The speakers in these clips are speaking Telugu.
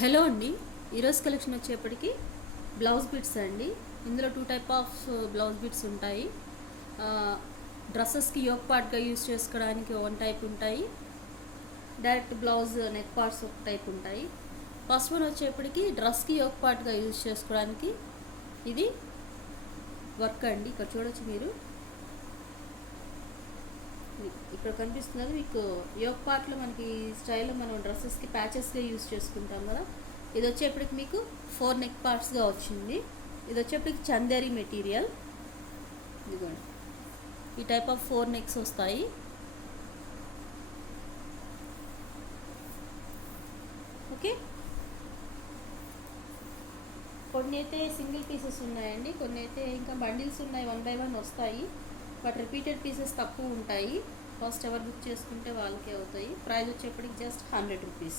హలో అండి. ఈరోజు కలెక్షన్ వచ్చేప్పటికి బ్లౌజ్ బిట్స్ అండి. ఇందులో two type of blouse bits ఉంటాయి. డ్రెస్సెస్కి యోక్ పార్ట్గా యూజ్ చేసుకోవడానికి వన్ టైప్ ఉంటాయి, డైరెక్ట్ బ్లౌజ్ నెక్ పార్ట్స్ ఒక టైప్ ఉంటాయి. ఫస్ట్ వన్ వచ్చేప్పటికి డ్రెస్కి యోక్ పార్ట్గా యూజ్ చేసుకోవడానికి ఇది వర్క్ అండి. ఇక్కడ చూడొచ్చు మీరు, ఇక్కడ కనిపిస్తున్నది మీకు యోక్ పార్ట్లో మనకి స్టైల్లో మనం డ్రెస్సెస్కి ప్యాచెస్గా యూజ్ చేసుకుంటాం కదా. ఇది వచ్చేప్పటికి మీకు 4 నెక్ పార్ట్స్గా వచ్చింది. ఇది వచ్చేప్పటికి చందేరి మెటీరియల్. ఇదిగోండి, ఈ టైప్ ఆఫ్ 4 నెక్స్ వస్తాయి. ఓకే, కొన్ని అయితే సింగిల్ పీసెస్ ఉన్నాయండి, కొన్ని అయితే ఇంకా బండిల్స్ ఉన్నాయి, 1 by 1 వస్తాయి. బట్ రిపీటెడ్ పీసెస్ తక్కువ ఉంటాయి. ఫస్ట్ ఎవరు బుక్ చేసుకుంటే వాళ్ళకే అవుతాయి. ప్రైస్ వచ్చేప్పటికి జస్ట్ 100 రూపీస్.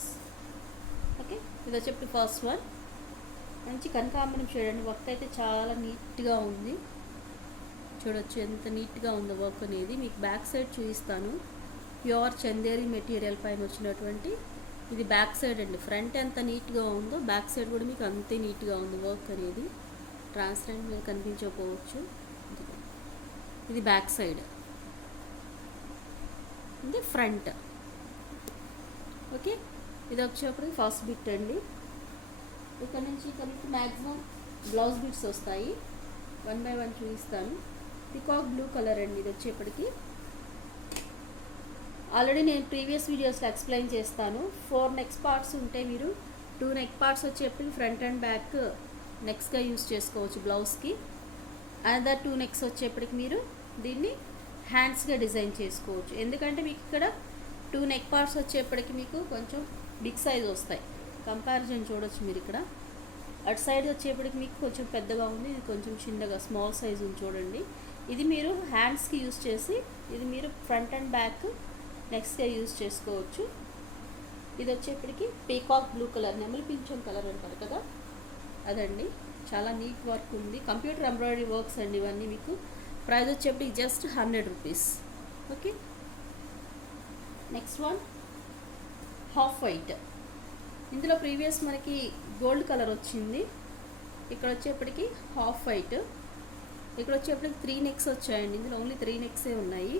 ఓకే, ఇది వచ్చేప్పటికి ఫస్ట్ వన్. మంచి కనకాంబరం షేడ్ అండి. వర్క్ అయితే చాలా నీట్గా ఉంది. చూడొచ్చు ఎంత నీట్గా ఉందో వర్క్ అనేది. మీకు బ్యాక్ సైడ్ చూపిస్తాను. ప్యూర్ చందేరి మెటీరియల్ పైన వచ్చినటువంటి ఇది బ్యాక్ సైడ్ అండి. ఫ్రంట్ ఎంత నీట్గా ఉందో బ్యాక్ సైడ్ కూడా మీకు అంతే నీట్గా ఉంది వర్క్ అనేది. ట్రాన్స్పరెంట్ మీద కనిపించకపోవచ్చు. ఇది బ్యాక్ సైడ్, ఇది ఫ్రంట్. ఓకే, ఇది వచ్చేప్పుడు ఫస్ట్ బిట్ అండి. ఇక్కడ నుంచి మ్యాక్సిమం బ్లౌజ్ బిట్స్ వస్తాయి. 1 by 1 చూపిస్తాను. పికాక్ బ్లూ కలర్ అండి. ఇది వచ్చేప్పటికి ఆల్రెడీ నేను ప్రీవియస్ వీడియోస్లో ఎక్స్ప్లెయిన్ చేస్తాను. 4 నెక్ పార్ట్స్ ఉంటే మీరు 2 నెక్ పార్ట్స్ వచ్చేప్పటికి ఫ్రంట్ అండ్ బ్యాక్ నెక్స్గా యూస్ చేసుకోవచ్చు బ్లౌజ్కి. అనదర్ 2 నెక్స్ వచ్చేప్పటికి మీరు దీన్ని హ్యాండ్స్గా డిజైన్ చేసుకోవచ్చు. ఎందుకంటే మీకు ఇక్కడ 2 నెక్ పార్ట్స్ వచ్చేప్పటికి మీకు కొంచెం బిగ్ సైజ్ వస్తాయి. కంపారిజన్ చూడొచ్చు మీరు ఇక్కడ. అటు సైడ్ వచ్చేప్పటికి మీకు కొంచెం పెద్దగా ఉంది, ఇది కొంచెం చిన్నగా స్మాల్ సైజ్ ఉంది చూడండి. ఇది మీరు హ్యాండ్స్కి యూస్ చేసి ఇది మీరు ఫ్రంట్ అండ్ బ్యాక్ నెక్స్ట్గా యూస్ చేసుకోవచ్చు. ఇది వచ్చేప్పటికి పీకాక్ బ్లూ కలర్, నెమలి పింఛం కలర్ అంటారు కదా, అదండి. చాలా నీట్ వర్క్ ఉంది. కంప్యూటర్ ఎంబ్రాయిడరీ వర్క్స్ అండి ఇవన్నీ. మీకు ప్రైస్ వచ్చేప్పటికి just 100 rupees. Okay, next one half white. ఇందులో ప్రీవియస్ మనకి గోల్డ్ కలర్ వచ్చింది. ఇక్కడ వచ్చేప్పటికి హాఫ్ వైట్. ఇక్కడ వచ్చేప్పటికి 3 నెక్స్ వచ్చాయండి. ఇందులో ఓన్లీ 3 నెక్సే ఉన్నాయి.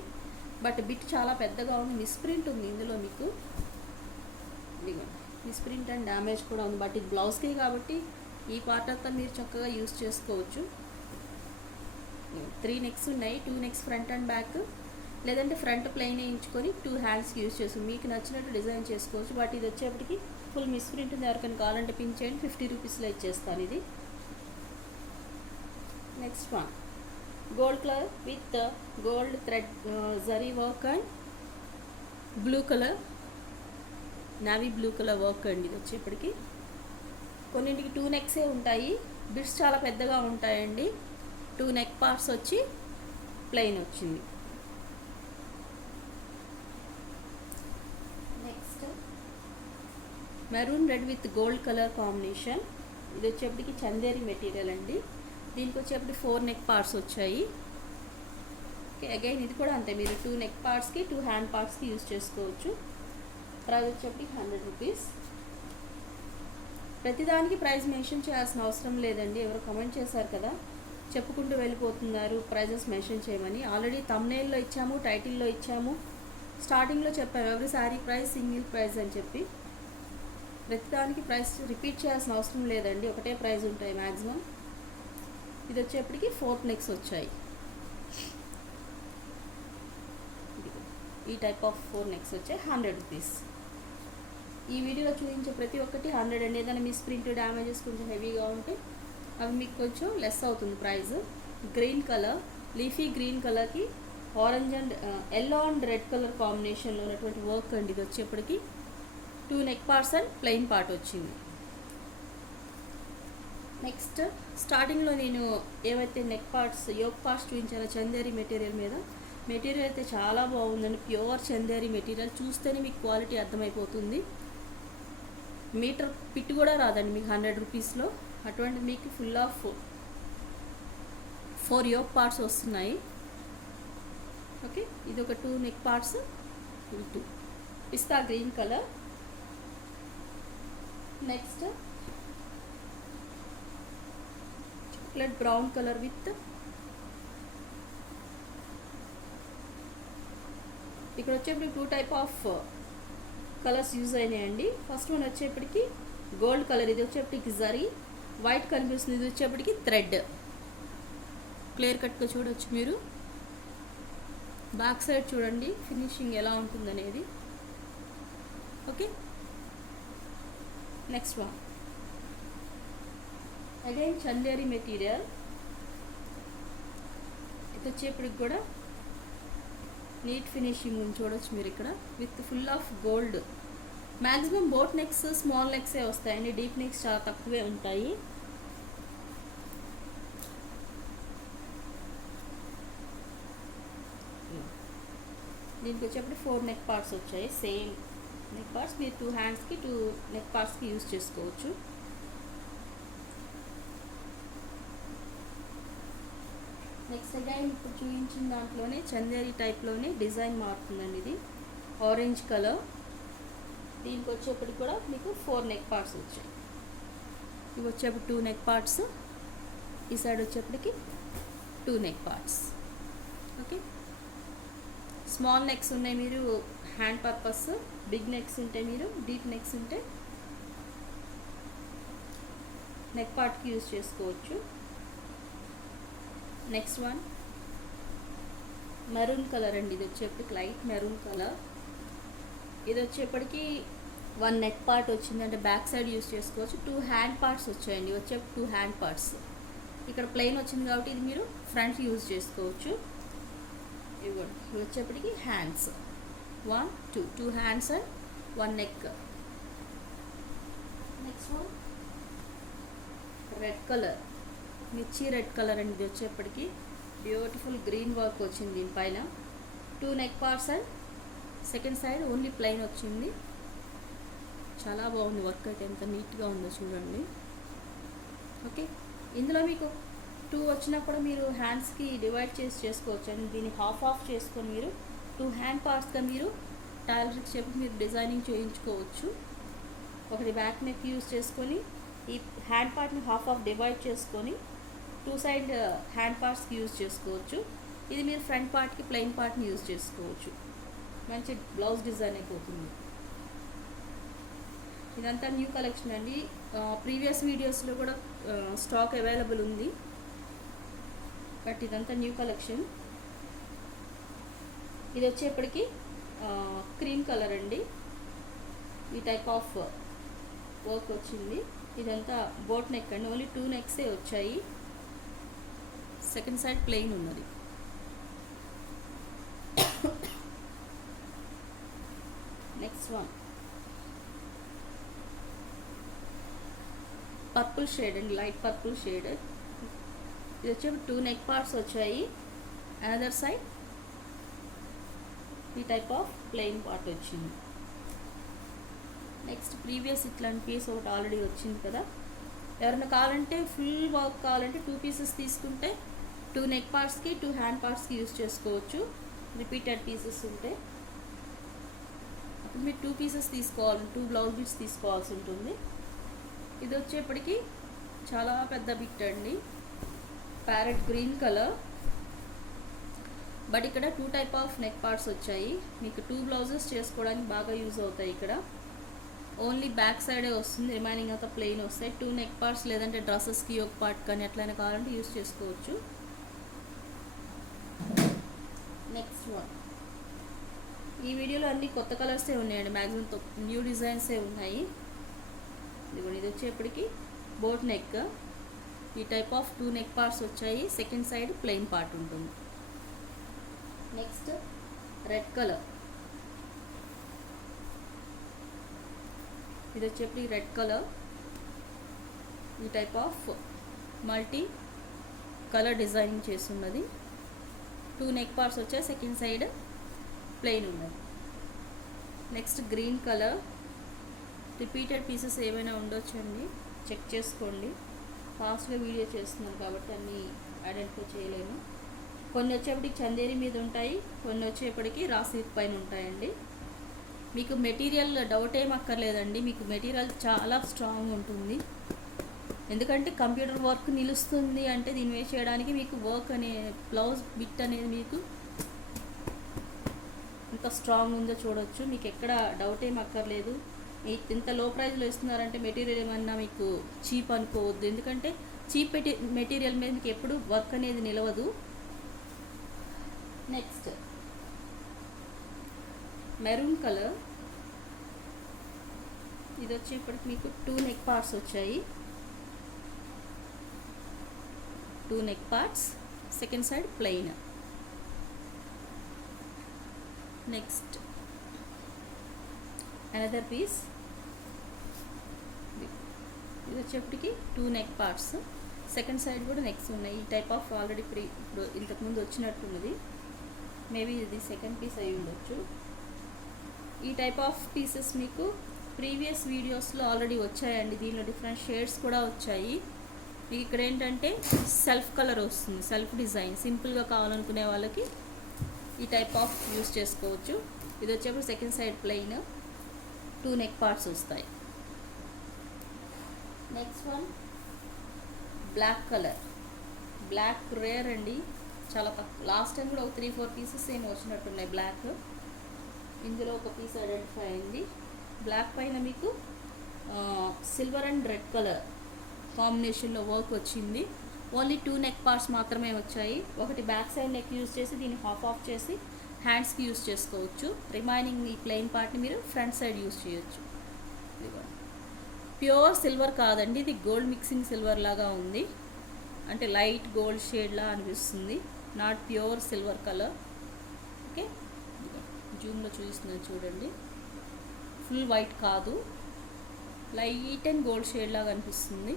బట్ బిట్ చాలా పెద్దగా ఉంది. మిస్ప్రింట్ ఉంది ఇందులో మీకు. ఇదిగోండి, మిస్ప్రింట్ అండ్ డ్యామేజ్ కూడా ఉంది. బట్ ఇది బ్లౌజ్కి కాబట్టి ఈ పార్ట్ అంతా మీరు చక్కగా యూస్ చేసుకోవచ్చు. 3 నెక్స్ ఉన్నాయి. 2 నెక్స్ ఫ్రంట్ అండ్ బ్యాక్, లేదంటే ఫ్రంట్ ప్లెయిన్ వేయించుకొని 2 హ్యాండ్స్కి యూస్ చేసుకోవచ్చు. మీకు నచ్చినట్టు డిజైన్ చేసుకోవచ్చు. బట్ ఇది వచ్చేప్పటికి ఫుల్ మిస్ప్రింట్ ఉంది. ఎవరికైనా కావాలంటే పిన్ చేయండి, 50 రూపీస్లో ఇచ్చేస్తాను ఇది. Next one gold colour with gold thread zari work and blue colour, navy blue colour work అండి. ఇది వచ్చేప్పటికి కొన్నింటికి 2 నెక్సే ఉంటాయి. బిట్స్ చాలా పెద్దగా ఉంటాయండి. 2 నెక్ పార్ట్స్ వచ్చి ప్లెయిన్ వచ్చింది. Next maroon red with gold colour combination. ఇది వచ్చేప్పటికి చందేరి మెటీరియల్ అండి. దీనికి వచ్చేప్పటికి 4 నెక్ పార్ట్స్ వచ్చాయి. ఓకే, అగైన్ ఇది కూడా అంతే. మీరు 2 నెక్ పార్ట్స్కి 2 హ్యాండ్ పార్ట్స్కి యూజ్ చేసుకోవచ్చు. ప్రైస్ వచ్చేప్పటికి 100 రూపీస్. ప్రతిదానికి ప్రైస్ మెన్షన్ చేయాల్సిన అవసరం లేదండి. ఎవరు కామెంట్ చేశారు కదా, చెప్పుకుంటూ వెళ్ళిపోతున్నారు ప్రైజెస్ మెన్షన్ చేయమని. ఆల్రెడీ థంబ్నెయిల్లో ఇచ్చాము, టైటిల్లో ఇచ్చాము, స్టార్టింగ్లో చెప్పాము ఎవరి శారీ ప్రైస్ సింగిల్ ప్రైస్ అని చెప్పి. ప్రతిదానికి ప్రైస్ రిపీట్ చేయాల్సిన అవసరం లేదండి, ఒకటే ప్రైస్ ఉంటాయి మ్యాక్సిమం. ఇది వచ్చేప్పటికి 4 నెక్స్ వచ్చాయి. ఈ టైప్ ఆఫ్ 4 నెక్స్ వచ్చాయి. 100 రూపీస్. ఈ వీడియోలో చూపించే ప్రతి ఒక్కటి 100 అండి. ఏదైనా మిస్ ప్రింట్ డ్యామేజెస్ కొంచెం హెవీగా ఉంటే అవి మీకు కొంచెం లెస్ అవుతుంది price. Green colour, leafy green కలర్కి orange and yellow and red colour కాంబినేషన్లో ఉన్నటువంటి వర్క్ అండి. ఇది వచ్చేప్పటికి 2 neck parts and plain part వచ్చింది. నెక్స్ట్ స్టార్టింగ్లో నేను ఏవైతే నెక్ పార్ట్స్ యోక్ పార్ట్స్ చూపించానో చందేరి మెటీరియల్ మీద, మెటీరియల్ అయితే చాలా బాగుందండి. Pure Chanderi material. చూస్తేనే మీకు క్వాలిటీ అర్థమైపోతుంది. మీటర్ పిట్ కూడా రాదండి మీకు 100 రూపీస్లో. అటువంటి మీకు ఫుల్ ఆఫ్ 4 యోక్ పార్ట్స్ వస్తున్నాయి. ఓకే, ఇది ఒక 2 నెక్ పార్ట్స్, ఇది 2 పిస్తా green colour, next chocolate brown colour with ఇక్కడ వచ్చేప్పటికి 2 టైప్ ఆఫ్ కలర్స్ యూజ్ అయినాయండి. ఫస్ట్ వన్ వచ్చేప్పటికి గోల్డ్ కలర్, ఇది వచ్చేప్పటికి జరీ వైట్ కనిపిస్తుంది, ఇది వచ్చేప్పటికి థ్రెడ్. క్లియర్ కట్గా చూడొచ్చు మీరు. బ్యాక్ సైడ్ చూడండి ఫినిషింగ్ ఎలా ఉంటుందనేది. Okay, next one again Chanderi material. ఇది వచ్చేప్పటికి కూడా నీట్ ఫినిషింగ్ ఉంది చూడొచ్చు మీరు ఇక్కడ, with full of gold. Maximum boat necks small నెక్సే వస్తాయండి, డీప్ నెక్స్ చాలా తక్కువే ఉంటాయి. దీనికి వచ్చేప్పుడు 4 నెక్ పార్ట్స్ వచ్చాయి, సేమ్ నెక్ పార్ట్స్. మీరు 2 హ్యాండ్స్కి 2 నెక్ పార్ట్స్కి యూజ్ చేసుకోవచ్చు. నెక్స్ట్ అగైన్ ఇప్పుడు చూపించిన దాంట్లోనే చందేరి టైప్లోనే డిజైన్ మారుతుందండి. ఇది ఆరెంజ్ కలర్. దీనికి వచ్చేప్పటికి కూడా మీకు 4 నెక్ పార్ట్స్ వచ్చాయి. ఇవి వచ్చేప్పుడు 2 నెక్ పార్ట్స్, ఈ సైడ్ వచ్చేప్పటికి 2 neck parts. Okay, small necks ఉన్నాయి మీరు హ్యాండ్ పర్పస్, బిగ్ నెక్స్ ఉంటే మీరు డీప్ నెక్స్ ఉంటే నెక్ పార్ట్కి యూజ్ చేసుకోవచ్చు. నెక్స్ట్ వన్ మెరూన్ కలర్ అండి. ఇది వచ్చేప్పటికి లైట్ మెరూన్ కలర్. ఇది వచ్చేప్పటికి 1 నెక్ పార్ట్ వచ్చింది, అంటే బ్యాక్ సైడ్ యూజ్ చేసుకోవచ్చు. 2 హ్యాండ్ పార్ట్స్ వచ్చాయండి, వచ్చే 2 హ్యాండ్ పార్ట్స్. ఇక్కడ ప్లెయిన్ వచ్చింది కాబట్టి ఇది మీరు ఫ్రంట్ యూజ్ చేసుకోవచ్చు. ఇవ్వండి, ఇవి వచ్చేప్పటికి hands 1 2 hands and 1 neck. Next one red colour, మిర్చి రెడ్ కలర్ అండి. ఇది వచ్చేప్పటికి బ్యూటిఫుల్ గ్రీన్ వర్క్ వచ్చింది దీనిపైన. 2 neck parts and second side only plain వచ్చింది. చాలా బాగుంది వర్క్ అయితే, ఎంత నీట్గా ఉందో చూడండి. ఓకే, ఇందులో మీకు 2 వచ్చినా కూడా మీరు హ్యాండ్స్కి డివైడ్ చేసి చేసుకోవచ్చు అండి. దీన్ని హాఫ్ ఆఫ్ చేసుకొని మీరు 2 హ్యాండ్ పార్ట్స్గా మీరు టైలర్కి చెప్పి మీరు డిజైనింగ్ చేయించుకోవచ్చు. ఒకటి బ్యాక్ నెక్ యూజ్ చేసుకొని ఈ హ్యాండ్ పార్ట్ని హాఫ్ ఆఫ్ డివైడ్ చేసుకొని 2 సైడ్ హ్యాండ్ పార్ట్స్కి యూజ్ చేసుకోవచ్చు. ఇది మీరు ఫ్రంట్ పార్ట్కి ప్లెయిన్ పార్ట్ని యూజ్ చేసుకోవచ్చు. మంచి బ్లౌజ్ డిజైన్ అయిపోతుంది. ఇదంతా న్యూ కలెక్షన్ అండి. ప్రీవియస్ వీడియోస్లో కూడా స్టాక్ అవైలబుల్ ఉంది, బట్ ఇదంతా న్యూ కలెక్షన్. ఇది వచ్చేప్పటికి క్రీమ్ కలర్ అండి. ఈ టైప్ ఆఫ్ వర్క్ వచ్చింది. ఇదంతా బోట్ నెక్ అండి, ఓన్లీ 2 నెక్సే వచ్చాయి. సెకండ్ సైడ్ ప్లెయిన్ ఉన్నది. నెక్స్ట్ వన్ పర్పుల్ షేడ్ అండి, లైట్ పర్పుల్ షేడ్. ఇది వచ్చేప్పుడు 2 నెక్ పార్ట్స్ వచ్చాయి. అనదర్ సైడ్ ఈ టైప్ ఆఫ్ ప్లెయిన్ పార్ట్ వచ్చింది. నెక్స్ట్ ప్రీవియస్ ఇట్లాంటి పీస్ ఒకటి ఆల్రెడీ వచ్చింది కదా, ఎవరైనా కావాలంటే ఫుల్ వర్క్ కావాలంటే 2 పీసెస్ తీసుకుంటే 2 నెక్ పార్ట్స్కి 2 హ్యాండ్ పార్ట్స్కి యూజ్ చేసుకోవచ్చు. రిపీటెడ్ పీసెస్ ఉంటే అప్పుడు మీరు 2 పీసెస్ తీసుకోవాలి, 2 బ్లౌజ్ బిట్స్ తీసుకోవాల్సి ఉంటుంది. ఇది వచ్చేప్పటికి చాలా పెద్ద బిట్ అండి, ప్యారెట్ గ్రీన్ కలర్. బట్ ఇక్కడ 2 టైప్ ఆఫ్ నెక్ పార్ట్స్ వచ్చాయి. మీకు 2 బ్లౌజెస్ చేసుకోవడానికి బాగా యూజ్ అవుతాయి. ఇక్కడ ఓన్లీ బ్యాక్ సైడే వస్తుంది, రిమైనింగ్ అంతా ప్లెయిన్ వస్తాయి. 2 నెక్ పార్ట్స్ లేదంటే డ్రెస్సెస్కి ఒక పార్ట్ కానీ ఎట్లయినా కావాలంటే యూజ్ చేసుకోవచ్చు. నెక్స్ట్ వన్, ఈ వీడియోలో అన్ని కొత్త కలర్సే ఉన్నాయండి, మ్యాక్సిమం న్యూ డిజైన్సే ఉన్నాయి. ఇది వచ్చేప్పటికి బోట్ నెక్. ఈ టైప్ ఆఫ్ 2 నెక్ పార్ట్స్ వచ్చాయి. సెకండ్ సైడ్ ప్లెయిన్ పార్ట్ ఉంటుంది. Next red colour. ఇది వచ్చేప్పటికి రెడ్ కలర్. ఈ type of multi colour designing చేస్తున్నది. 2 నెక్ పార్ట్స్ వచ్చాయి, సెకండ్ సైడ్ ప్లెయిన్ ఉన్నది. Next green colour. Repeated pieces ఏమైనా ఉండొచ్చండి, చెక్ చేసుకోండి. ఫాస్ట్గా వీడియో చేస్తున్నాను కాబట్టి అన్నీ ఐడెంటిఫై చేయలేను. కొన్ని వచ్చేప్పటికి చందేరి మీద ఉంటాయి, కొన్ని వచ్చేప్పటికి రా సిల్క్ పైన ఉంటాయండి. మీకు మెటీరియల్ డౌట్ ఏం అక్కర్లేదండి, మీకు మెటీరియల్ చాలా స్ట్రాంగ్ ఉంటుంది. ఎందుకంటే కంప్యూటర్ వర్క్ నిలుస్తుంది అంటే దీన్ని వేస్ట్ చేయడానికి మీకు వర్క్ అనే బ్లౌజ్ బిట్ అనేది మీకు ఎంత స్ట్రాంగ్ ఉందో చూడొచ్చు. మీకు ఎక్కడ డౌట్ ఏం అక్కర్లేదు. ఇంత లో ప్రైస్లో ఇస్తున్నారంటే మెటీరియల్ ఏమన్నా మీకు చీప్ అనుకోవద్దు, ఎందుకంటే చీప్ మెటీరియల్ మీద మీకు ఎప్పుడు వర్క్ అనేది నిలవదు. నెక్స్ట్ మెరూన్ కలర్, ఇది వచ్చేప్పటికి మీకు 2 నెక్ పార్ట్స్ వచ్చాయి. 2 neck parts, second side plain. Next another piece, ఇది వచ్చేప్పటికి 2 నెక్ పార్ట్స్, సెకండ్ సైడ్ కూడా నెక్స్ ఉన్నాయి. ఈ టైప్ ఆఫ్ ఆల్రెడీ ఇప్పుడు ఇంతకుముందు వచ్చినట్టున్నది, మేబీ ఇది సెకండ్ పీస్ అయి ఉండొచ్చు. ఈ టైప్ ఆఫ్ పీసెస్ మీకు ప్రీవియస్ వీడియోస్లో ఆల్రెడీ వచ్చాయండి. దీనిలో డిఫరెంట్ షేడ్స్ కూడా వచ్చాయి. మీకు ఇక్కడ ఏంటంటే సెల్ఫ్ కలర్ వస్తుంది, సెల్ఫ్ డిజైన్. సింపుల్గా కావాలనుకునే వాళ్ళకి ఈ టైప్ ఆఫ్ యూస్ చేసుకోవచ్చు. ఇది వచ్చేప్పుడు second side plain, 2 neck parts వస్తాయి. Next one black colour, black rare అండి, చాలా తక్కువ. లాస్ట్ టైం కూడా ఒక 3-4 పీసెస్ ఏమి వచ్చినట్టున్నాయి బ్లాక్. ఇందులో ఒక పీస్ ఐడెంటిఫై అయింది. బ్లాక్ పైన మీకు సిల్వర్ అండ్ రెడ్ కలర్ కాంబినేషన్లో వర్క్ వచ్చింది. ఓన్లీ 2 నెక్ పార్ట్స్ మాత్రమే వచ్చాయి. ఒకటి బ్యాక్ సైడ్ నెక్ యూజ్ చేసి దీన్ని హాఫ్ ఆఫ్ చేసి హ్యాండ్స్కి యూజ్ చేసుకోవచ్చు. రిమైనింగ్ ఈ ప్లెయిన్ పార్ట్ని మీరు ఫ్రంట్ సైడ్ యూజ్ చేయొచ్చు. ప్యూర్ సిల్వర్ కాదండి, ఇది గోల్డ్ మిక్సింగ్ సిల్వర్ లాగా ఉంది, అంటే లైట్ గోల్డ్ షేడ్లా అనిపిస్తుంది, not pure silver colour. Okay, జూమ్లో చూపిస్తున్నాను చూడండి. ఫుల్ వైట్ కాదు, లైట్ అండ్ గోల్డ్ షేడ్ లాగా అనిపిస్తుంది.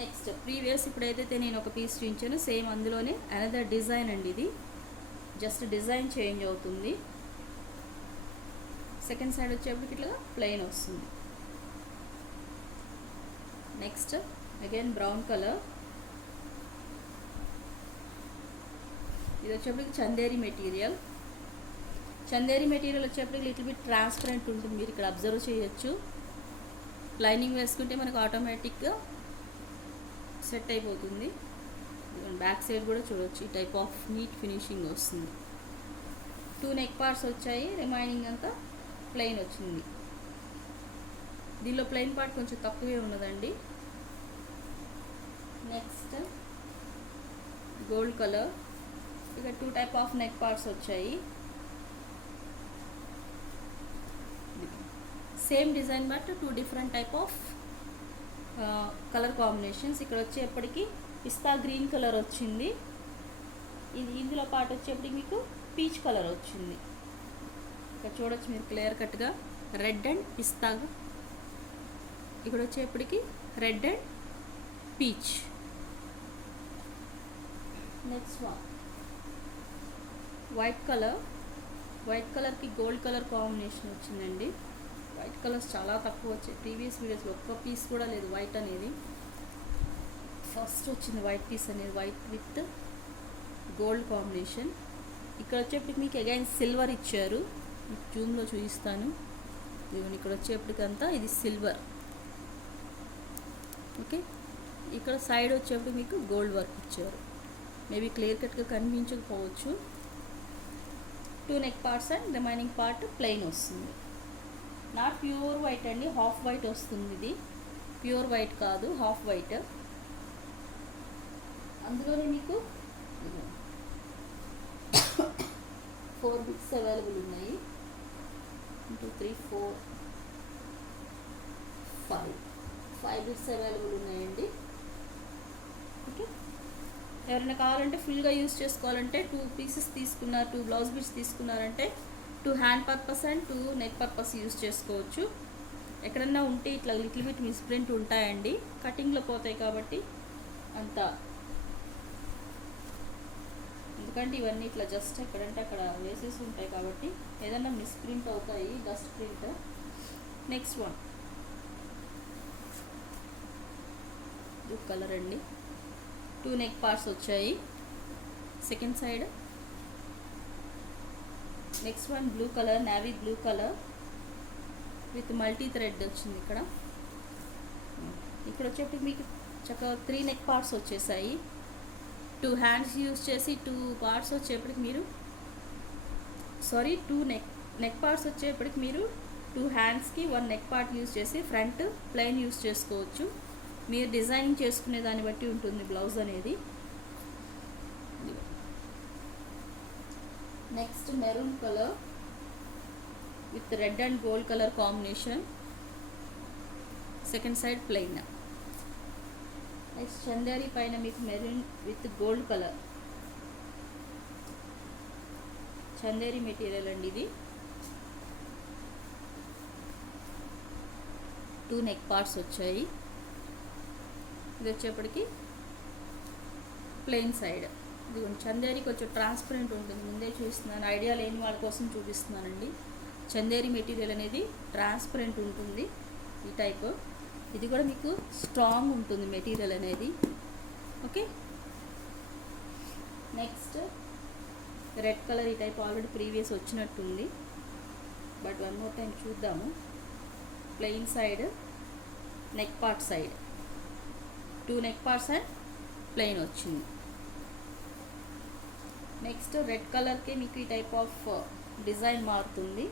నెక్స్ట్ ప్రీవియస్ ఇప్పుడైతే నేను ఒక పీస్ చూపించాను, సేమ్ అందులోనే అనదర్ డిజైన్ అండి. ఇది జస్ట్ డిజైన్ చేంజ్ అవుతుంది. సెకండ్ సైడ్ వచ్చేప్పటికి ఇట్లా ప్లెయిన్ వస్తుంది. నెక్స్ట్ అగైన్ బ్రౌన్ కలర్, ఇది వచ్చేప్పటికి చందేరి మెటీరియల్. చందేరి మెటీరియల్ వచ్చేప్పటికి లిటిల్ బిట్ ట్రాన్స్పరెంట్ ఉంటుంది, మీరు ఇక్కడ అబ్జర్వ్ చేయొచ్చు. లైనింగ్ వేసుకుంటే మనకు ఆటోమేటిక్గా సెట్ అయిపోతుంది. బ్యాక్ సైడ్ కూడా చూడవచ్చు, ఈ టైప్ ఆఫ్ నీట్ ఫినిషింగ్ వస్తుంది. 2 నెక్ పార్ట్స్ వచ్చాయి, రిమైనింగ్ అంతా ప్లెయిన్ వచ్చింది. దీనిలో ప్లెయిన్ పార్ట్ కొంచెం తక్కువే ఉన్నదండి. నెక్స్ట్ గోల్డ్ కలర్, ఇక 2 టైప్ ఆఫ్ నెక్ పార్ట్స్ వచ్చాయి. Same design but 2 different type of colour combinations. ఇక్కడ వచ్చేప్పటికి పిస్తా గ్రీన్ కలర్ వచ్చింది. ఇందులో పార్ట్ వచ్చేప్పటికి మీకు పీచ్ కలర్ వచ్చింది. ఇక్కడ చూడొచ్చు మీరు క్లియర్ కట్గా, రెడ్ అండ్ పిస్తా. ఇక్కడ వచ్చేప్పటికి red and peach. Next one white colour, white కలర్కి గోల్డ్ కలర్ కాంబినేషన్ వచ్చిందండి. వైట్ కలర్స్ చాలా తక్కువ వచ్చాయి, ప్రీవియస్ వీడియోస్లో ఒక్క పీస్ కూడా లేదు వైట్ అనేది. ఫస్ట్ వచ్చింది వైట్ పీస్ అనేది, వైట్ విత్ గోల్డ్ కాంబినేషన్. ఇక్కడ వచ్చేప్పటికి మీకు అగైన్ సిల్వర్ ఇచ్చారు, జూమ్లో చూపిస్తాను. ఇవన్నీ ఇక్కడ వచ్చేప్పటికంతా ఇది సిల్వర్. ఓకే, ఇక్కడ సైడ్ వచ్చేప్పటికి మీకు గోల్డ్ వర్క్ ఇచ్చారు. మేబీ క్లియర్ కట్గా కనిపించకపోవచ్చు. 2 neck parts and remaining part plain వస్తుంది. నాట్ ప్యూర్ వైట్ అండి, హాఫ్ వైట్ వస్తుంది. ఇది ప్యూర్ వైట్ కాదు, హాఫ్ వైట్. అందులోనే మీకు 4 బిట్స్ అవైలబుల్ ఉన్నాయి. 1 2 3 4 5 బిట్స్ అవైలబుల్ ఉన్నాయండి. ఓకే, ఎవరైనా కావాలంటే ఫుల్గా యూజ్ చేసుకోవాలంటే 2 పీసెస్ తీసుకున్నారు, 2 బ్లౌజ్ బిట్స్ తీసుకున్నారంటే 2 hand purpose and 2 neck purpose use చేసుకోవచ్చు. ఎక్కడన్నా ఉంటే ఇట్లా లిటిల్ బిట్ మిస్ప్రింట్ ఉంటాయండి, కటింగ్లో పోతాయి కాబట్టి అంత. ఎందుకంటే ఇవన్నీ ఇట్లా జస్ట్ ఎక్కడంటే అక్కడ వేసేసి ఉంటాయి కాబట్టి ఏదన్నా మిస్ప్రింట్ అవుతాయి, dust print. Next one blue colour అండి, 2 నెక్ పార్ట్స్ వచ్చాయి. Second side next one blue colour, navy blue colour with multi thread వచ్చింది ఇక్కడ. ఇక్కడ వచ్చేప్పటికి మీకు చక్కగా 3 నెక్ పార్ట్స్ వచ్చేసాయి. 2 హ్యాండ్స్ యూజ్ చేసి 2 పార్ట్స్ వచ్చేప్పటికి మీరు 2 నెక్ పార్ట్స్ వచ్చేప్పటికి మీరు 2 హ్యాండ్స్కి 1 నెక్ పార్ట్ యూజ్ చేసి ఫ్రంట్ ప్లెయిన్ యూజ్ చేసుకోవచ్చు. మీరు డిజైనింగ్ చేసుకునే దాన్ని బట్టి ఉంటుంది బ్లౌజ్ అనేది. Next maroon colour with red and gold colour combination, second side plain. Next Chanderi పైన మీకు maroon with gold colour, Chanderi material అండి ఇది. 2 నెక్ పార్ట్స్ వచ్చాయి. ఇది వచ్చేప్పటికి ప్లెయిన్ సైడ్. ఇది చందేరి కొంచెం ట్రాన్స్పరెంట్ ఉంటుంది, ముందే చూస్తున్నాను, ఐడియా లేని వాళ్ళ కోసం చూపిస్తున్నానండి. చందేరి మెటీరియల్ అనేది ట్రాన్స్పరెంట్ ఉంటుంది ఈ టైప్. ఇది కూడా మీకు స్ట్రాంగ్ ఉంటుంది మెటీరియల్ అనేది. Okay, next red colour. ఈ టైప్ ఆల్రెడీ ప్రీవియస్ వచ్చినట్టుంది, బట్ 1 మోర్ టైం చూద్దాము. Plain side, neck part side 2 neck parts and plain వచ్చింది. నెక్స్ట్ రెడ్ కలర్కి మీకు ఈ టైప్ ఆఫ్ డిజైన్ మారుతుంది.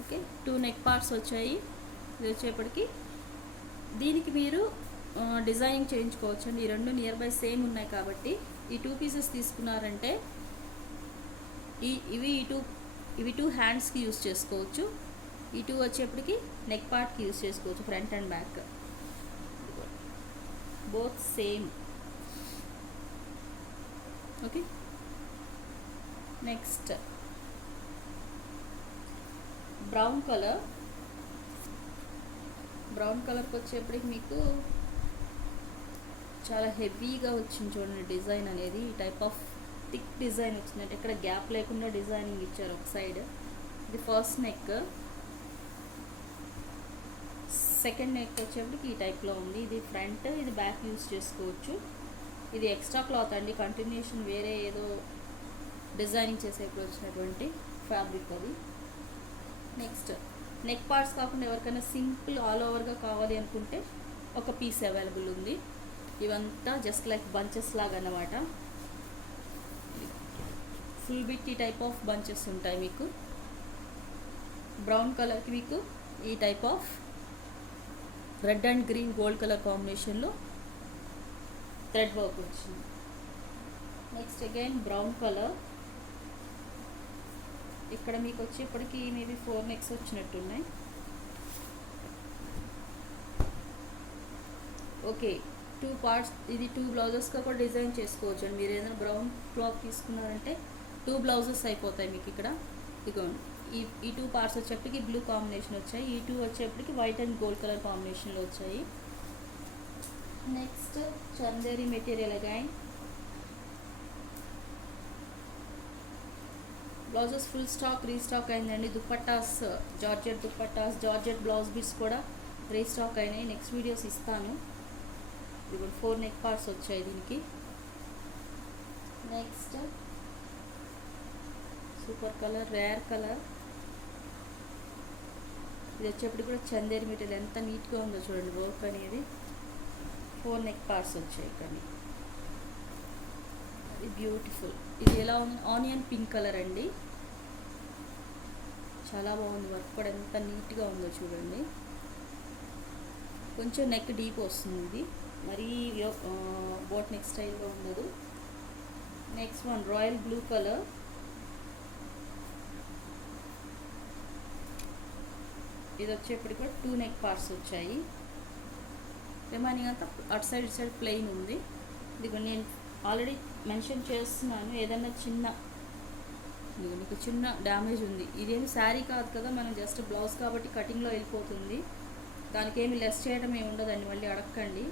ఓకే, 2 నెక్ పార్ట్స్ వచ్చాయి. ఇది వచ్చేప్పటికి దీనికి మీరు డిజైనింగ్ చేయించుకోవచ్చు అండి. ఈ 2 నియర్ బై సేమ్ ఉన్నాయి కాబట్టి ఈ 2 పీసెస్ తీసుకున్నారంటే ఇవి 2 హ్యాండ్స్కి యూస్ చేసుకోవచ్చు. ఈ 2 వచ్చేప్పటికి నెక్ పార్ట్కి యూస్ చేసుకోవచ్చు, front and back both same. Okay, next brown కలర్కి వచ్చేప్పటికి మీకు చాలా హెవీగా వచ్చింది చూడండి డిజైన్ అనేది. ఈ టైప్ ఆఫ్ థిక్ డిజైన్ వచ్చిందంటే ఇక్కడ గ్యాప్ లేకుండా డిజైనింగ్ ఇచ్చారు ఒక సైడ్. ఇది ఫస్ట్ నెక్, సెకండ్ నెక్ వచ్చేప్పటికి ఈ టైప్లో ఉంది. ఇది ఫ్రంట్, ఇది బ్యాక్ యూస్ చేసుకోవచ్చు. ఇది ఎక్స్ట్రా క్లాత్ అండి, కంటిన్యూషన్ వేరే ఏదో డిజైనింగ్ చేసేప్పుడు వచ్చినటువంటి ఫ్యాబ్రిక్ అది. నెక్స్ట్ నెక్ పార్ట్స్ కాకుండా ఎవరికైనా సింపుల్ ఆల్ ఓవర్గా కావాలి అనుకుంటే ఒక పీస్ అవైలబుల్ ఉంది. ఇవంతా జస్ట్ లైక్ బంచెస్ లాగా అన్నమాట. ఫుల్ బిట్ ఈ టైప్ ఆఫ్ బంచెస్ ఉంటాయి మీకు. బ్రౌన్ కలర్కి మీకు ఈ type of red and green gold colour కాంబినేషన్లో థ్రెడ్ వర్క్ వచ్చింది. Next again brown colour. ఇక్కడ మీకు వచ్చేప్పటికి మేబీ 4 నెక్స్ వచ్చినట్టున్నాయి. Okay, 2 parts. ఇది 2 బ్లౌజెస్గా కూడా డిజైన్ చేసుకోవచ్చు అండి. మీరు ఏదైనా బ్రౌన్ క్లాత్ తీసుకున్నారంటే 2 బ్లౌజెస్ అయిపోతాయి మీకు ఇక్కడ. ఇదిగోండి, ఈ 2 పార్ట్స్ వచ్చేప్పటికి బ్లూ కాంబినేషన్ వచ్చాయి. ఈ 2 వచ్చేప్పటికి వైట్ అండ్ గోల్డ్ కలర్ కాంబినేషన్లో వచ్చాయి. Next Chanderi material again. Blouses full stock restock అయిందండి. Dupattas, georgette dupattas, georgette blouse bits కూడా రీస్టాక్ అయినాయి. నెక్స్ట్ వీడియోస్ ఇస్తాను. ఇది 4 నెక్ పార్ట్స్ వచ్చాయి దీనికి. Next super colour, rare colour. ఇది వచ్చేప్పటికి కూడా చందేరి మెటీరియల్ ఎంత నీట్గా ఉందో చూడండి వర్క్ అనేది. 4 నెక్ పార్ట్స్ వచ్చాయి కానీ ఇది బ్యూటిఫుల్. ఇది ఎలా ఉంది, ఆనియన్ పింక్ కలర్ అండి. చాలా బాగుంది వర్క్ కూడా, ఎంత నీట్గా ఉందో చూడండి. కొంచెం నెక్ డీప్ వస్తుంది ఇది, మరీ బోట్ నెక్ స్టైల్లో ఉండదు. Next one royal blue colour. ఇది వచ్చేప్పటికి కూడా 2 నెక్ పార్ట్స్ వచ్చాయి. రిమైనింగ్ అంతా అటు సైడ్ ఇటు సైడ్ ప్లెయిన్ ఉంది. ఇది నేను ఆల్రెడీ మెన్షన్ చేస్తున్నాను, ఏదైనా చిన్న డ్యామేజ్ ఉంది. ఇదేమి శారీ కాదు కదా, మనం జస్ట్ బ్లౌజ్ కాబట్టి కటింగ్లో వెళ్ళిపోతుంది. దానికి ఏమి లెస్ చేయడం ఏమి ఉండదండి, మళ్ళీ అడగండి.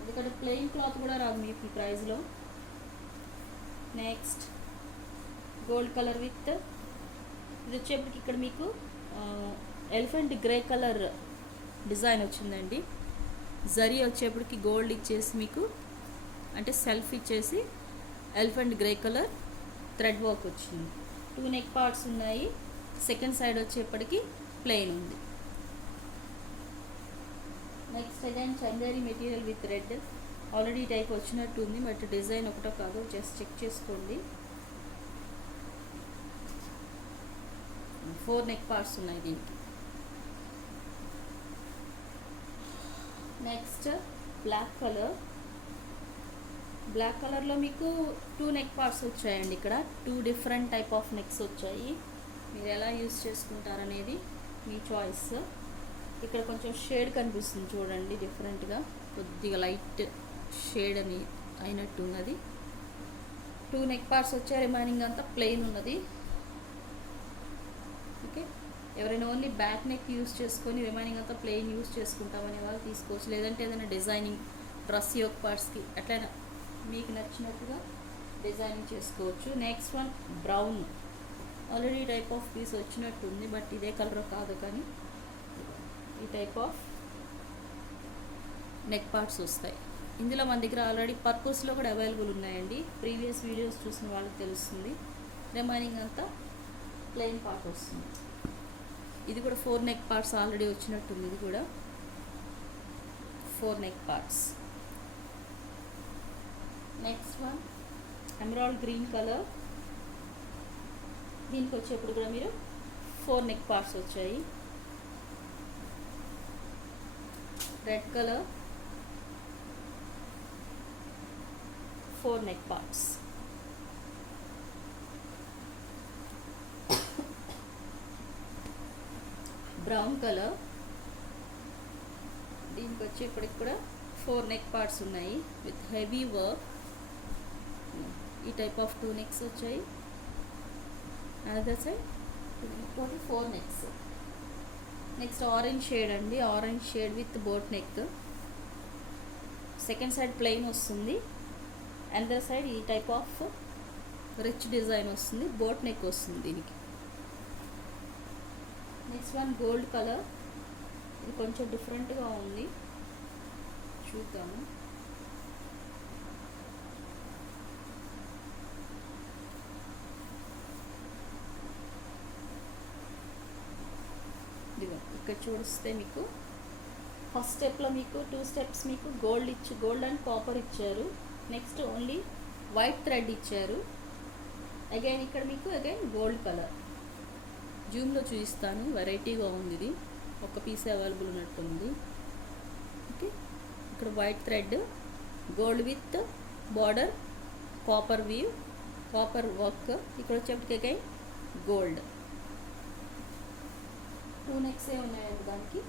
ఎందుకంటే ప్లెయిన్ క్లాత్ కూడా రాదు మీకు ఈ ప్రైస్లో. నెక్స్ట్ గోల్డ్ కలర్ విత్, ఇది వచ్చేప్పటికి ఇక్కడ మీకు ఎలిఫెంట్ గ్రే కలర్ డిజైన్ వచ్చిందండి. జరీ వచ్చేప్పటికి గోల్డ్ ఇచ్చేసి మీకు అంటే సెల్ఫ్ ఇచ్చేసి elephant grey colour thread work వచ్చింది. 2 నెక్ పార్ట్స్ ఉన్నాయి. సెకండ్ సైడ్ వచ్చేప్పటికి ప్లెయిన్ ఉంది. Next again Chanderi material with red. Already type వచ్చినట్టు ఉంది, బట్ డిజైన్ ఒకటో కాదు జస్ట్ చెక్ చేసుకోండి. 4 నెక్ పార్ట్స్ ఉన్నాయి దీనికి. Next black colour. బ్లాక్ కలర్లో మీకు 2 నెక్ పార్ట్స్ వచ్చాయండి. ఇక్కడ 2 డిఫరెంట్ టైప్ ఆఫ్ నెక్స్ వచ్చాయి. మీరు ఎలా యూస్ చేసుకుంటారనేది మీ చాయిస్. ఇక్కడ కొంచెం షేడ్ కనిపిస్తుంది చూడండి, డిఫరెంట్గా కొద్దిగా లైట్ షేడ్ అని అయినట్టు ఉన్నది. 2 నెక్ పార్ట్స్ వచ్చాయి, రిమైనింగ్ అంతా ప్లెయిన్ ఉన్నది. ఓకే, ఎవరైనా ఓన్లీ బ్యాక్ నెక్ యూస్ చేసుకొని రిమైనింగ్ అంతా ప్లెయిన్ యూస్ చేసుకుంటామనే వాళ్ళు తీసుకోవచ్చు. లేదంటే ఏదైనా డిజైనింగ్ డ్రెస్ యోక్ పార్ట్స్కి అట్లయినా మీకు నచ్చినట్టుగా డిజైనింగ్ చేసుకోవచ్చు. Next one brown. Already type of piece వచ్చినట్టు ఉంది, బట్ ఇదే కలర్ కాదు, కానీ ఈ టైప్ ఆఫ్ నెక్ పార్ట్స్ వస్తాయి. ఇందులో మన దగ్గర ఆల్రెడీ పర్పుస్లో కూడా అవైలబుల్ ఉన్నాయండి. ప్రీవియస్ వీడియోస్ చూసిన వాళ్ళకి తెలుస్తుంది. రిమైనింగ్ అంతా ప్లెయిన్ పార్ట్ వస్తుంది. ఇది కూడా 4 నెక్ పార్ట్స్ ఆల్రెడీ వచ్చినట్టుంది. ఇది కూడా 4 neck parts. Next one emerald green colour. దీనికి వచ్చేప్పుడు కూడా మీరు 4 నెక్ పార్ట్స్ వచ్చాయి. Red colour 4 neck parts. Brown colour. దీనికి వచ్చేప్పటికి కూడా 4 నెక్ పార్ట్స్ ఉన్నాయి విత్ హెవీ వర్క్. ఈ టైప్ ఆఫ్ 2 నెక్స్ వచ్చాయి. Another side 4 necks. Next orange shade అండి. Orange shade with boat neck. Second side plain వస్తుంది. అనదర్ సైడ్ ఈ టైప్ ఆఫ్ రిచ్ డిజైన్ వస్తుంది. బోట్ నెక్ వస్తుంది దీనికి. Next one gold colour. ఇది కొంచెం డిఫరెంట్గా ఉంది, చూద్దాము. ఇక్కడ చూస్తే మీకు ఫస్ట్ స్టెప్లో మీకు 2 స్టెప్స్ మీకు గోల్డ్ అండ్ కాపర్ ఇచ్చారు. నెక్స్ట్ ఓన్లీ వైట్ థ్రెడ్ ఇచ్చారు. అగైన్ ఇక్కడ మీకు అగైన్ గోల్డ్ కలర్. జూమ్లో చూపిస్తాను, వెరైటీగా ఉంది. ఇది ఒక పీస్ అవైలబుల్ ఉన్నట్టుంది. ఓకే, ఇక్కడ white thread, gold with border, copper weave, copper work. ఇక్కడ వచ్చేప్పటికి అగైన్ గోల్డ్. 2 నెక్సే ఉన్నాయండి దానికి.